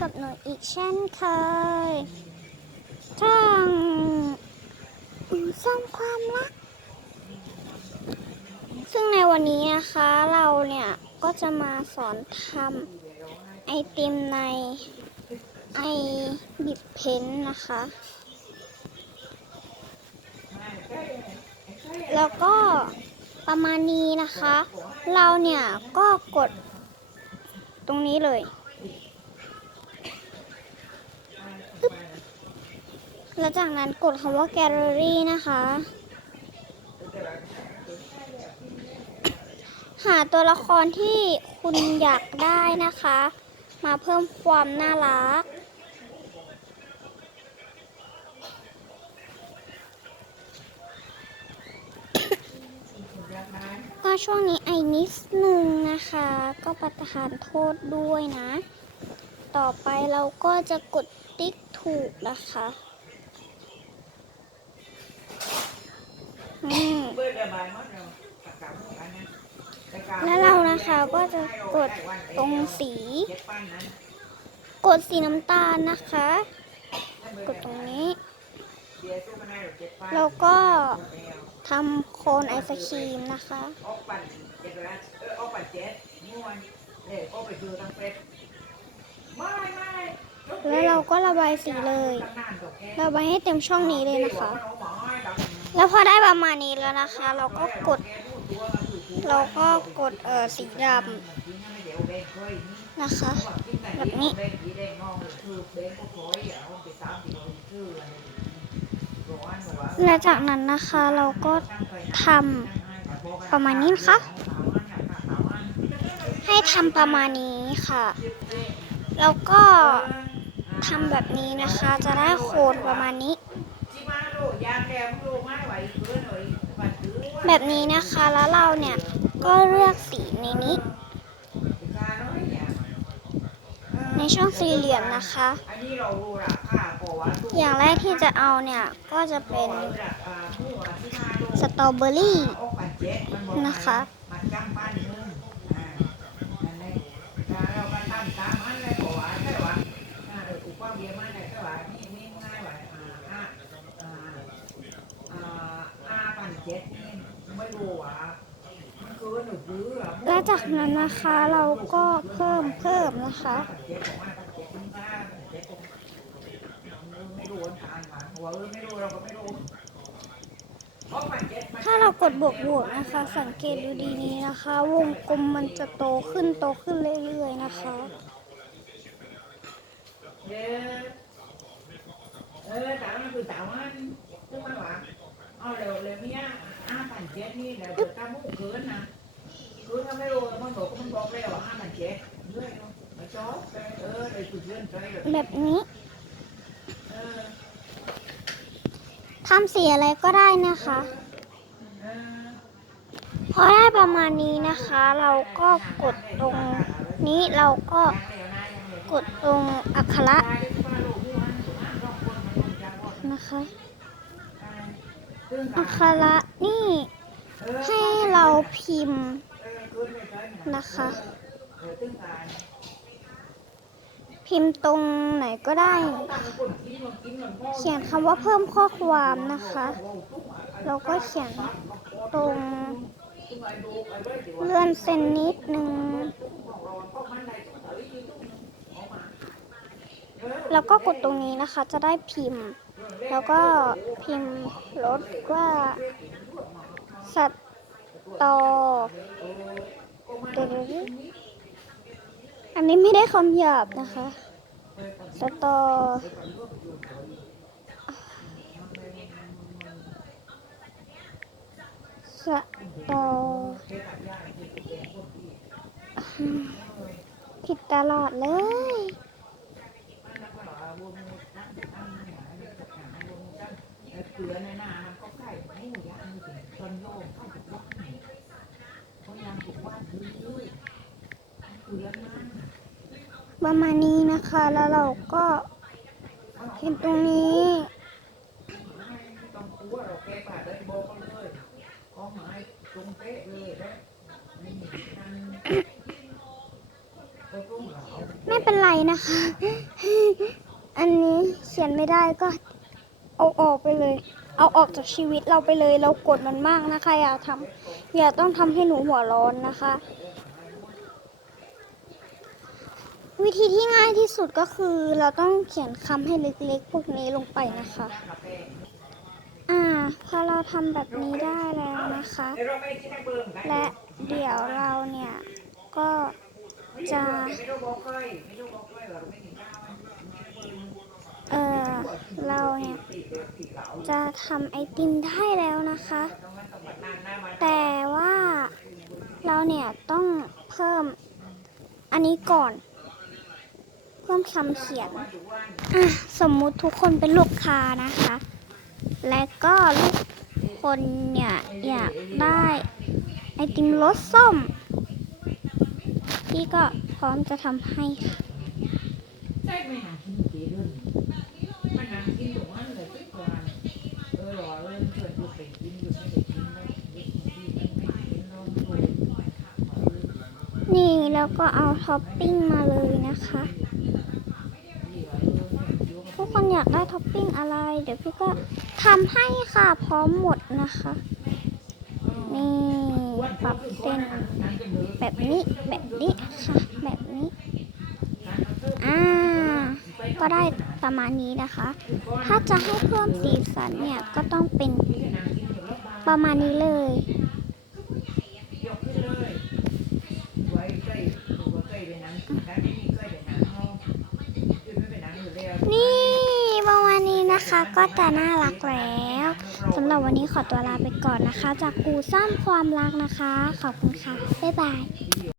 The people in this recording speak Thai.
กับหนูอีกเช่นเคยช่องซ่อมความรัก ซึ่งในวันนี้นะคะเราเนี่ยก็จะมาสอนทำไอติมในไอบิดเพนนะคะ แล้วก็ประมาณนี้นะคะ เราเนี่ยก็กดตรงนี้เลยปึ๊บ แล้วจากนั้นกดคำว่าแกลเลอรี่นะคะ หาตัวละครที่คุณอยากได้นะคะ มาเพิ่มความน่ารักก็ช่วงนี้ไอนิดนึงนะคะ ก็ประทานโทษด้วยนะ ต่อไปเราก็จะกดติ๊กถูกนะคะอืม แล้วเรานะคะก็จะกดตรงสี กดสีน้ำตาลนะคะ กดตรงนี้ แล้วก็ทำโคนไอศครีมนะคะแล้วเราก็ระบายสีเลย ระบายให้เต็มช่องนี้เลยนะคะ แล้วพอได้ประมาณนี้แล้วนะคะ เราก็กด เราก็กดเออสีดำนะคะ แบบนี้ และจากนั้นนะคะเราก็ทำประมาณนี้นะคะ ให้ทำประมาณนี้ค่ะ แล้วก็ทำแบบนี้นะคะ จะได้โคนประมาณนี้ แบบนี้นะคะแล้วเราเนี่ยก็เลือกสีในนี้ ในช่องสี่เหลี่ยมนะคะ อย่างแรกที่จะเอาเนี่ยก็จะเป็นสตรอเบอรี่นะคะ ไม่รู้อะมันคือหนูซื้ออะ และจากนั้นนะคะเราก็เพิ่มเพิ่มนะคะ ถ้าเรากดบวกบวกนะคะ สังเกตดูดีนี้นะคะ วงกลมมันจะโตขึ้นโตขึ้นเรื่อยๆนะคะเออ เออ tạo nó từ tạo anh chứ mà bạn ờ đều đều mía à bàn chết đi đều được ta muốn cửa nè cửa nó mới rồi มันบอกมันบอกแล้วอะมันเจ็บด้วยเนาะมาชอบเออได้สุดเรื่องใจเลยแบบนี้เออทำสีอะไรก็ได้นะคะเออพอได้ประมาณนี้นะคะ เราก็กดตรงนี้เราก็กดตรงอักขระนะคะ อักขระนี่ให้เราพิมพ์นะคะ พิมพ์ตรงไหนก็ได้ เขียนคำว่าเพิ่มข้อความนะคะ เราก็เขียนตรงเลื่อนเส้นนิดนึง แล้วก็กดตรงนี้นะคะจะได้พิมพ์ แล้วก็พิมพ์ลดว่า สัตตอเดี๋ยวๆๆอันนี้ไม่ได้คำหยาบนะคะ สตอ สตออืมผิดตลอดเลย เกลือในหน้ามันก็ใกล้หมูยางถึงตอนโยมเข้าถึงวัดไหนเขายังถูกวัดดื้อเกลือมันประมาณนี้นะคะ แล้วเราก็เห็นตรงนี้ต้องกลัวเราแก้ป่าได้บอกเลยก็หมายตรงเป๊ะเลยนะไม่มีทางก็ต้องเราไม่เป็นไรนะคะ อันนี้เขียนไม่ได้ก็ เอาออกไปเลย เอาออกจากชีวิตเราไปเลย เรากดมันมากนะคะอย่าทำอย่าต้องทำให้หนูหัวร้อนนะคะ วิธีที่ง่ายที่สุดก็คือเราต้องเขียนคำให้เล็กๆ พวกนี้ลงไปนะคะอ่าพอเราทำแบบนี้ได้แล้วนะคะแต่เราไม่ได้คิดให้เบิ่งกันและเดี๋ยวเราเนี่ยก็จะ เราเนี่ยจะทำไอติมได้แล้วนะคะ แต่ว่าเราเนี่ยต้องเพิ่มอันนี้ก่อน เพิ่มคำเขียนวันอยู่วันอะสมมุติทุกคนเป็นลูกค้านะคะ และก็ลูกคนเนี่ยอยากได้ไอติมรสส้มพี่ก็พร้อมจะทำให้ค่ะ นี่แล้วก็เอาท็อปปิ้งมาเลยนะคะ ทุกคนอยากได้ท็อปปิ้งอะไร เดี๋ยวพี่ก็ทำให้ค่ะพร้อมหมดนะคะ นี่ปรับเป็นแบบนี้แบบนี้ค่ะแบบนี้ ก็ได้ประมาณนี้นะคะ ถ้าจะให้เพิ่มสีสันเนี่ยก็ต้องเป็นประมาณนี้เลย นี่ประมาณนี้นะคะก็จะน่ารักแล้วสำหรับวันนี้ขอตัวลาไปก่อนนะคะ จากกูสร้างความรักนะคะ ขอบคุณค่ะ บ๊ายบาย